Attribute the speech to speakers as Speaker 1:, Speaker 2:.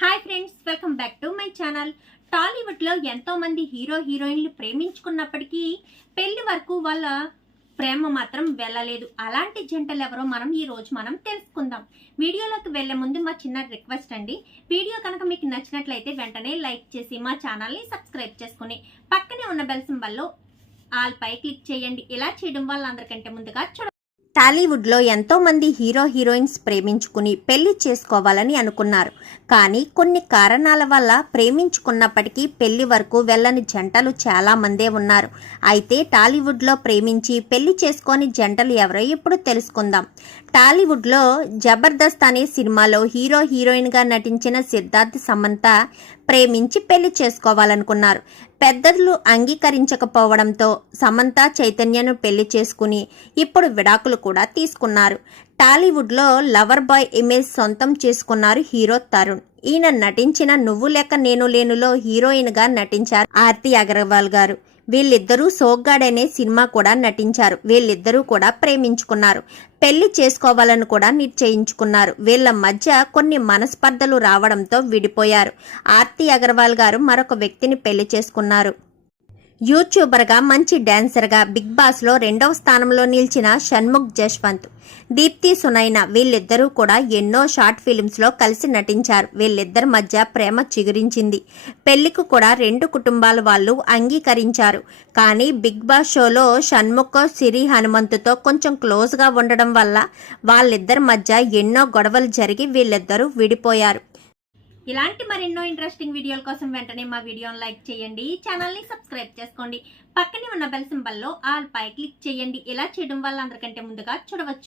Speaker 1: Hi friends welcome back to my channel టాలీవుడ్లో ఎంతో మంది హీరో హీరోయిన్లు ప్రేమించుకున్నప్పటికీ పెళ్ళి వరకు వాళ్ళ ప్రేమ మాత్రం వెళ్ళలేదు. అలాంటి జంటలు ఎవరో మనం ఈ రోజు మనం తెలుసుకుందాం. వీడియోలోకి వెళ్ళే ముందు మా చిన్న రిక్వెస్ట్ అండి. వీడియో కనుక మీకు నచ్చినట్లయితే వెంటనే లైక్ చేసి మా ఛానల్ని సబ్స్క్రైబ్ చేసుకుని పక్కనే ఉన్న బెల్ సింబల్లో ఆల్ పై క్లిక్ చేయండి. ఇలా చేయడం వల్ల అందరికంటే ముందుగా చూడ టాలీవుడ్లో ఎంతో మంది హీరో హీరోయిన్స్ ప్రేమించుకుని పెళ్ళి చేసుకోవాలని అనుకున్నారు. కానీ కొన్ని కారణాల వల్ల ప్రేమించుకున్నప్పటికీ పెళ్ళి వరకు వెళ్ళని జంటలు చాలామందే ఉన్నారు. అయితే టాలీవుడ్లో ప్రేమించి పెళ్ళి చేసుకొని జంటలు ఎవరో ఇప్పుడు తెలుసుకుందాం. టాలీవుడ్లో జబర్దస్త్ అనే సినిమాలో హీరో హీరోయిన్గా నటించిన సిద్ధార్థ్ సమంత ప్రేమించి పెళ్ళి చేసుకోవాలనుకున్నారు. పెద్దలు అంగీకరించకపోవడంతో సమంత చైతన్యను పెళ్ళి చేసుకుని ఇప్పుడు విడాకులు కూడా తీసుకున్నారు. టాలీవుడ్లో లవర్ బాయ్ ఇమేజ్ సొంతం చేసుకున్నారు హీరో తరుణ్. ఈయన నటించిన నువ్వు లేక నేను లేనులో హీరోయిన్గా నటించారు ఆర్తి అగర్వాల్ గారు. వీళ్ళిద్దరూ సోగ్గాడ్ అనే సినిమా కూడా నటించారు. వీళ్ళిద్దరూ కూడా ప్రేమించుకున్నారు. పెళ్ళి చేసుకోవాలని కూడా నిశ్చయించుకున్నారు. వీళ్ళ మధ్య కొన్ని మనస్పర్ధలు రావడంతో విడిపోయారు. ఆర్తి అగర్వాల్ గారు మరొక వ్యక్తిని పెళ్ళి చేసుకున్నారు. యూట్యూబర్గా మంచి డాన్సర్గా బిగ్ బాస్లో రెండవ స్థానంలో నిలిచిన షణ్ముఖ్ జశ్వంత్ దీప్తి సునైన వీళ్ళిద్దరూ కూడా ఎన్నో షార్ట్ ఫిలిమ్స్లో కలిసి నటించారు. వీళ్ళిద్దరి మధ్య ప్రేమ చిగురించింది. పెళ్ళికి కూడా రెండు కుటుంబాల వాళ్ళు అంగీకరించారు. కానీ బిగ్ బాస్ షోలో షణ్ముఖ్ సిరి హనుమంతుతో కొంచెం క్లోజ్గా ఉండడం వల్ల వాళ్ళిద్దరి మధ్య ఎన్నో గొడవలు జరిగి వీళ్ళిద్దరూ విడిపోయారు. ఇలాంటి మరెన్నో ఇంట్రెస్టింగ్ వీడియోల కోసం వెంటనే మా వీడియోని లైక్ చేయండి. ఛానల్ని సబ్స్క్రైబ్ చేసుకోండి. పక్కనే ఉన్న బెల్ సింబల్లో ఆల్ పై క్లిక్ చేయండి. ఇలా చేయడం వల్ల అందరికంటే ముందుగా చూడవచ్చు.